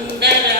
சுந்தர